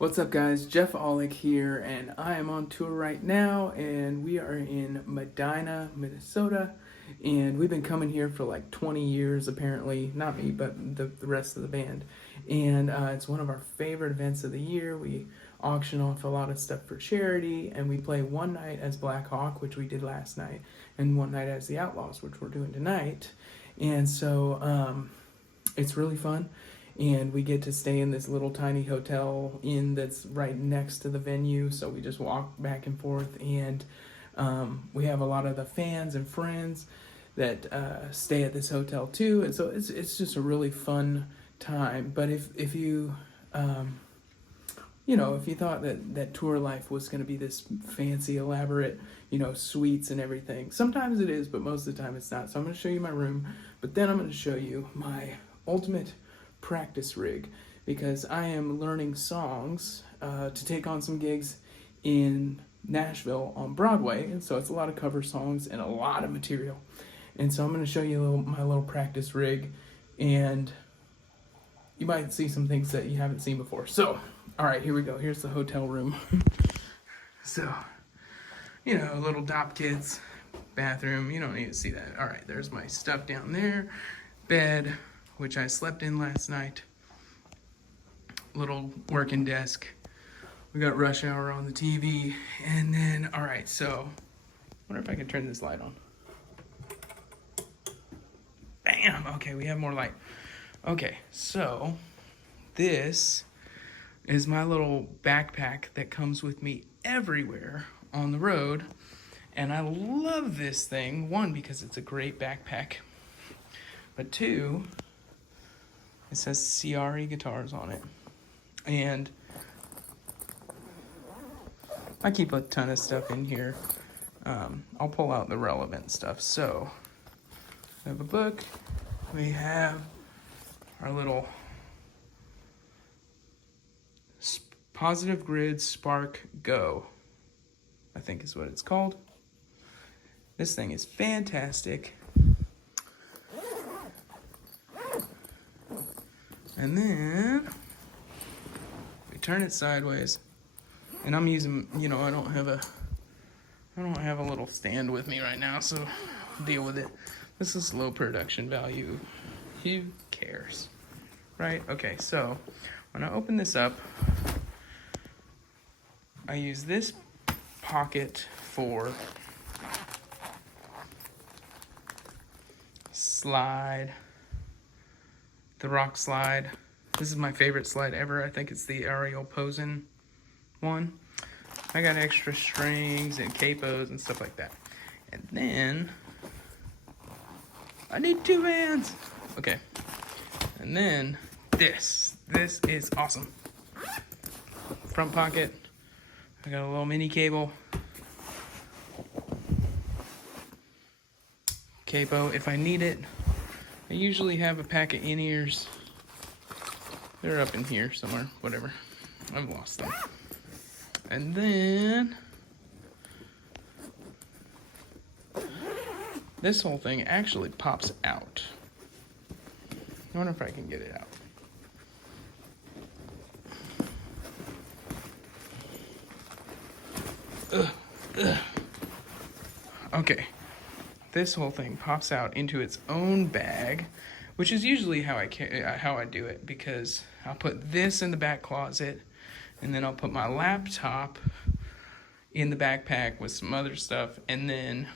What's up, guys? Jeff Olick here, and I am on tour right now, and we are in Medina, Minnesota, and we've been coming here for like 20 years, apparently. Not me, but the rest of the band. And it's one of our favorite events of the year. We auction off a lot of stuff for charity, and we play one night as Black Hawk, which we did last night, and one night as the Outlaws, which we're doing tonight. And so it's really fun, and we get to stay in this little tiny hotel inn that's right next to the venue, so we just walk back and forth, and we have a lot of the fans and friends that stay at this hotel too, and so it's just a really fun time. But if you if you thought that tour life was going to be this fancy, elaborate, suites and everything, sometimes it is, but most of the time it's not. So I'm going to show you my room, but then I'm going to show you my ultimate practice rig, because I am learning songs to take on some gigs in Nashville on Broadway, and so it's a lot of cover songs and a lot of material. And so I'm going to show you my little practice rig, and you might see some things that you haven't seen before. So, all right, here we go. Here's the hotel room. So, little Dop Kids bathroom. You don't need to see that. All right, there's my stuff down there. Bed, which I slept in last night. Little working desk. We got Rush Hour on the TV. And then, all right, so, I wonder if I can turn this light on. Bam! Okay, we have more light. Okay, so, this is my little backpack that comes with me everywhere on the road. And I love this thing, one, because it's a great backpack, but two, it says Ciari Guitars on it. And I keep a ton of stuff in here. I'll pull out the relevant stuff. So, we have a book. We have our little Positive Grid Spark Go, I think is what it's called. This thing is fantastic. And then we turn it sideways, and I'm using, I don't have a little stand with me right now, so deal with it. This is low production value. Who cares, right? Okay, so when I open this up, I use this pocket for slide, the rock slide. This is my favorite slide ever. I think it's the Ariel Posen one. I got extra strings and capos and stuff like that. And then I need two hands. Okay. And then this is awesome. Front pocket. I got a little mini cable. Capo if I need it. I usually have a pack of in-ears. They're up in here somewhere, whatever. I've lost them. And then this whole thing actually pops out. I wonder if I can get it out. Okay, this whole thing pops out into its own bag, which is usually how I do it, because I'll put this in the back closet, and then I'll put my laptop in the backpack with some other stuff, and then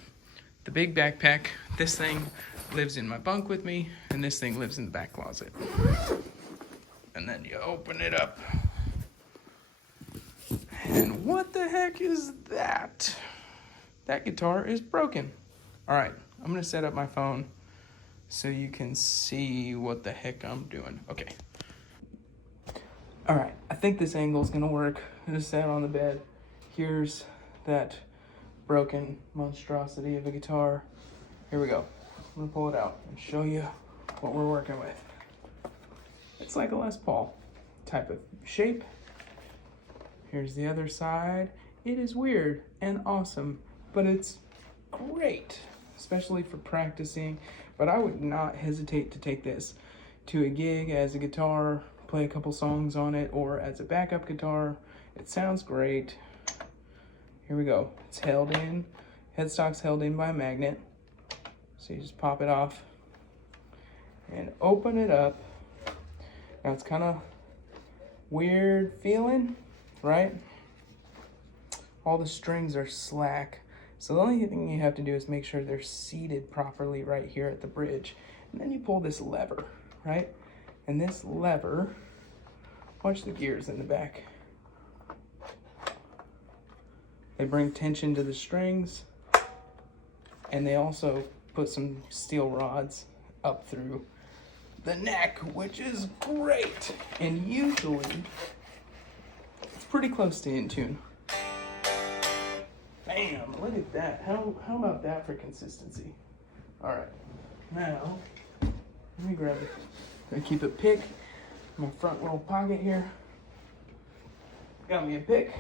the big backpack, this thing lives in my bunk with me, and this thing lives in the back closet. And then you open it up. And what the heck is that? That guitar is broken. All right, I'm gonna set up my phone so you can see what the heck I'm doing. Okay. All right, I think this angle is gonna work. I'm gonna sit on the bed. Here's that broken monstrosity of a guitar. Here we go. I'm gonna pull it out and show you what we're working with. It's like a Les Paul type of shape. Here's the other side. It is weird and awesome, but it's great, especially for practicing. But I would not hesitate to take this to a gig as a guitar play a couple songs on it or as a backup guitar. It sounds great. Here we go. It's held in. Headstock's held in by a magnet. So you just pop it off and open it up. Now it's kind of weird feeling, right? All the strings are slack. So the only thing you have to do is make sure they're seated properly right here at the bridge. And then you pull this lever, right? And this lever, watch the gears in the back. They bring tension to the strings, and they also put some steel rods up through the neck, which is great. And usually, it's pretty close to in tune. Bam, look at that. How about that for consistency? All right, now, let me grab it. I'm gonna keep a pick in my front little pocket here. Got me a pick.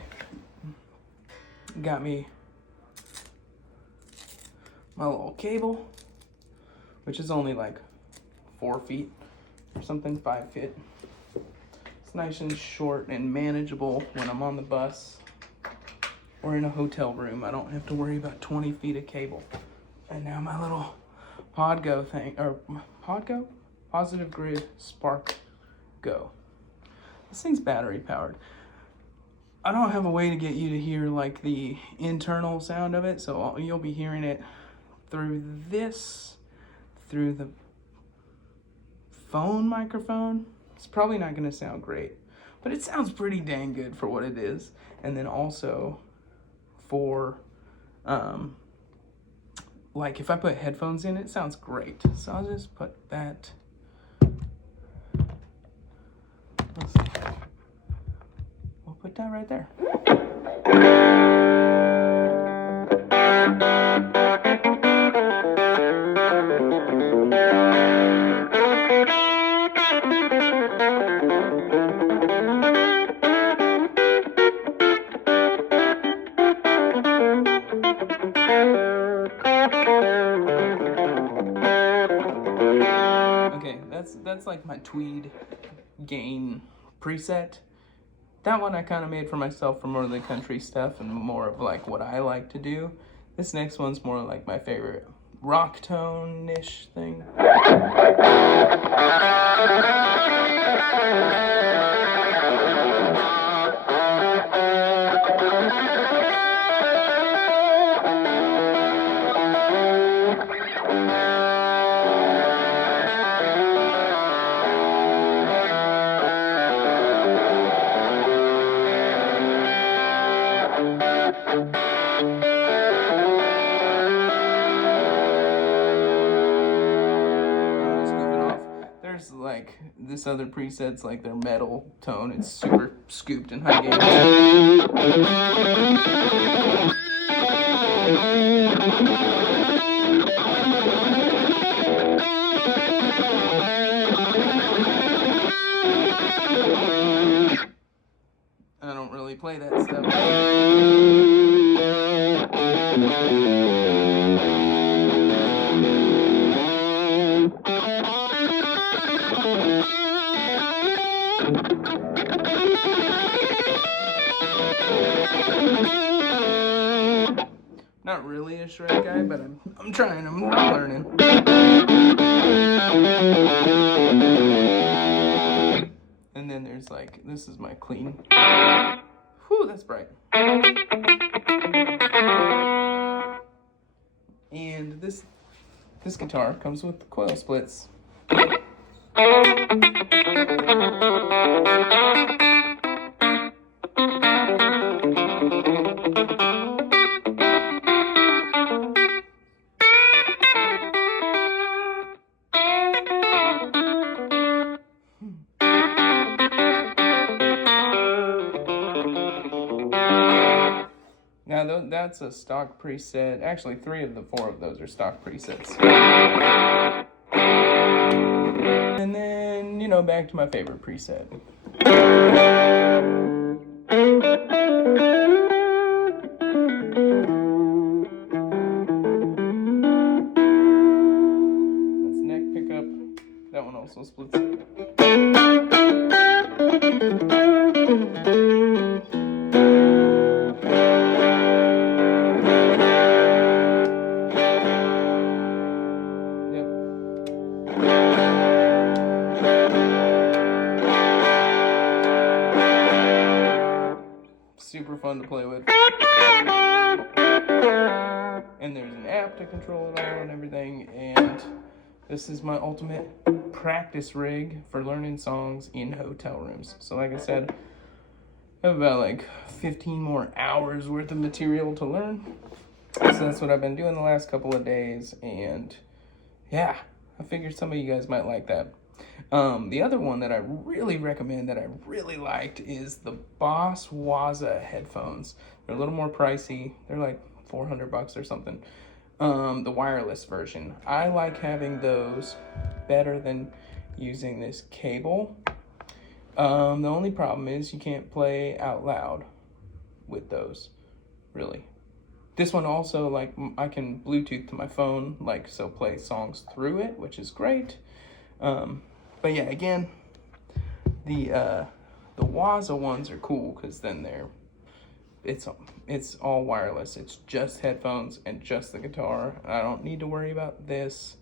Got me my little cable, which is only like 4 feet or something, 5 feet. It's nice and short and manageable when I'm on the bus or in a hotel room. I don't have to worry about 20 feet of cable. And now my little Podgo thing, or Podgo? Positive Grid Spark Go. This thing's battery powered. I don't have a way to get you to hear like the internal sound of it, so you'll be hearing it through the phone microphone. It's probably not going to sound great, but it sounds pretty dang good for what it is. And then also for like if I put headphones in, it sounds great. So I'll just put that. We'll put that right there. Okay, that's like my tweed gain preset. That one I kind of made for myself for more of the country stuff and more of like what I like to do. This next one's more like my favorite rock tone-ish thing. There's like this other preset's like their metal tone. It's super scooped and high gain. I don't really play that stuff. Not really a shred guy, but I'm trying. I'm learning. And then there's like, this is my clean. Whew, that's bright. And this guitar comes with coil splits. Now that's a stock preset. Actually, 3 of the 4 of those are stock presets. And then, you know, back to my favorite preset. That's neck pickup. That one also splits. super fun to play with. And there's an app to control it all and everything. And this is my ultimate practice rig for learning songs in hotel rooms. So like I said, I have about like 15 more hours worth of material to learn. So that's what I've been doing the last couple of days. And yeah, I figured some of you guys might like that. The other one that I really recommend that I really liked is the Boss Waza headphones. They're a little more pricey. They're like $400 or something. The wireless version. I like having those better than using this cable. The only problem is you can't play out loud with those, really. This one also, like, I can Bluetooth to my phone, like, so play songs through it, which is great. But yeah, again, the Waza ones are cool because then it's all wireless. It's just headphones and just the guitar. I don't need to worry about this.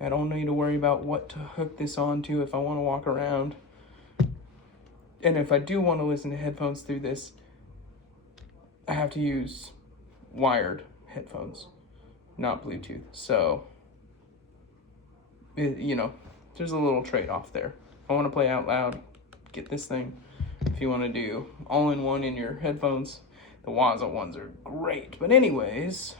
I don't need to worry about what to hook this onto if I want to walk around. And if I do want to listen to headphones through this, I have to use wired headphones, not Bluetooth. So, you know, there's a little trade-off there. If I want to play out loud, get this thing. If you want to do all-in-one in your headphones, the Waza ones are great. But anyways,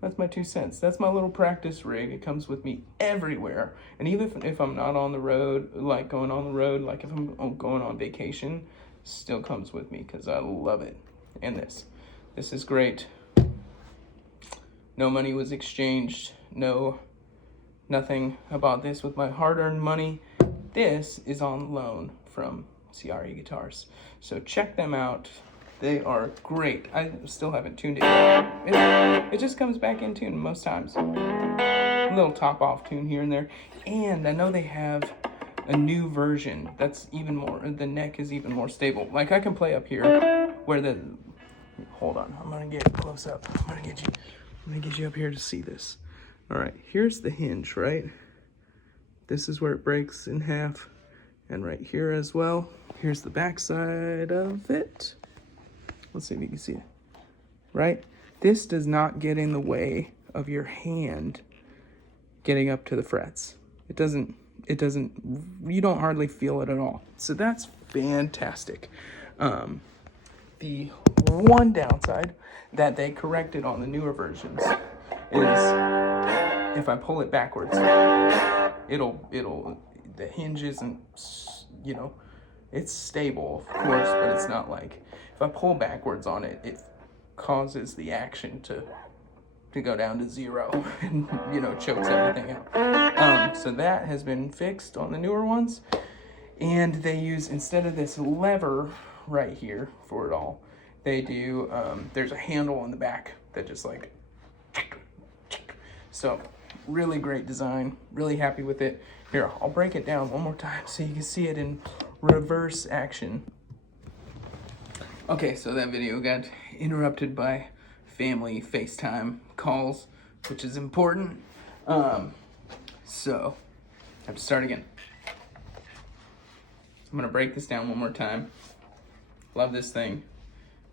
that's my 2 cents. That's my little practice rig. It comes with me everywhere. And even if I'm not on the road, like going on the road, like if I'm going on vacation, still comes with me because I love it. And this is great. No money was exchanged. Nothing about this with my hard-earned money. This is on loan from Ciari Guitars. So check them out. They are great. I still haven't tuned it yet. It just comes back in tune most times. A little top-off tune here and there. And I know they have a new version that's even more, the neck is even more stable. Like I can play up here where hold on, I'm gonna get close up. I'm gonna get you up here to see this. All right, here's the hinge, right? This is where it breaks in half. And right here as well. Here's the back side of it. Let's see if you can see it. Right? This does not get in the way of your hand getting up to the frets. It doesn't, you don't hardly feel it at all. So that's fantastic. The one downside that they corrected on the newer versions is if I pull it backwards, the hinge isn't, you know, it's stable, of course, but it's not like, if I pull backwards on it, it causes the action to go down to 0 and, you know, chokes everything out. So that has been fixed on the newer ones. And they use, instead of this lever right here for it all, they do, there's a handle on the back that just like, so really great design, really happy with it. Here, I'll break it down one more time so you can see it in reverse action. Okay, so that video got interrupted by family FaceTime calls, which is important. So I have to start again. I'm gonna break this down one more time. Love this thing.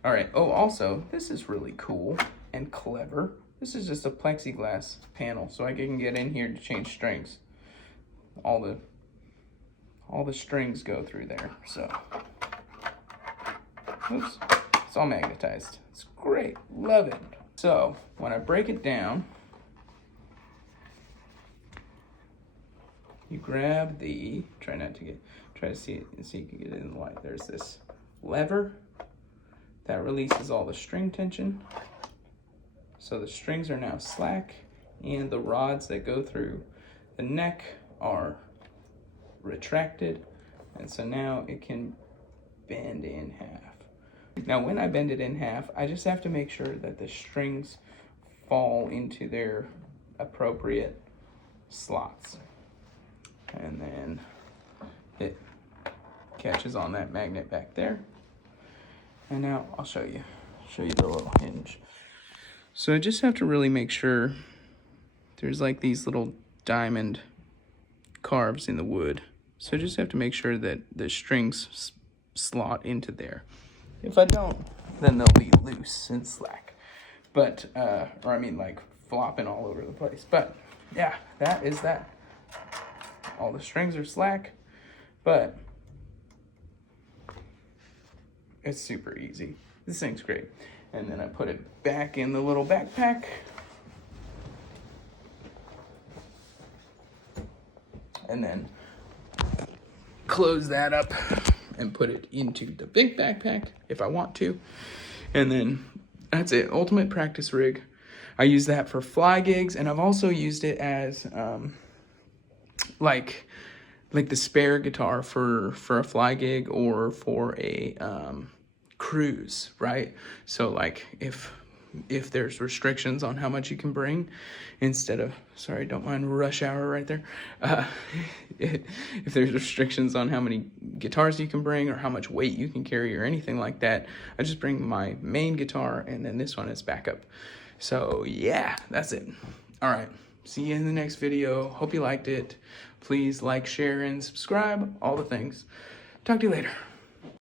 All right, oh, also, this is really cool and clever. This is just a plexiglass panel, so I can get in here to change strings. All the strings go through there, so. Oops, it's all magnetized. It's great, love it. So, when I break it down, you grab the, try to see it, and see you can get it in the light. There's this lever that releases all the string tension. So the strings are now slack, and the rods that go through the neck are retracted, and so now it can bend in half. Now when I bend it in half, I just have to make sure that the strings fall into their appropriate slots. And then it catches on that magnet back there. And now I'll show you the little hinge. So I just have to really make sure there's like these little diamond carves in the wood. So I just have to make sure that the strings slot into there. If I don't, then they'll be loose and slack. But, or I mean like flopping all over the place. But yeah, that is that. All the strings are slack, but it's super easy. This thing's great. And then I put it back in the little backpack. And then close that up and put it into the big backpack if I want to. And then that's it. Ultimate practice rig. I use that for fly gigs, and I've also used it as like the spare guitar for a fly gig or for a cruise, right? So like if there's restrictions on how much you can bring, instead of, sorry, don't mind rush hour right there. If there's restrictions on how many guitars you can bring or how much weight you can carry or anything like that, I just bring my main guitar and then this one is backup. So yeah, that's it. All right, see you in the next video. Hope you liked it. Please like, share, and subscribe, all the things. Talk to you later.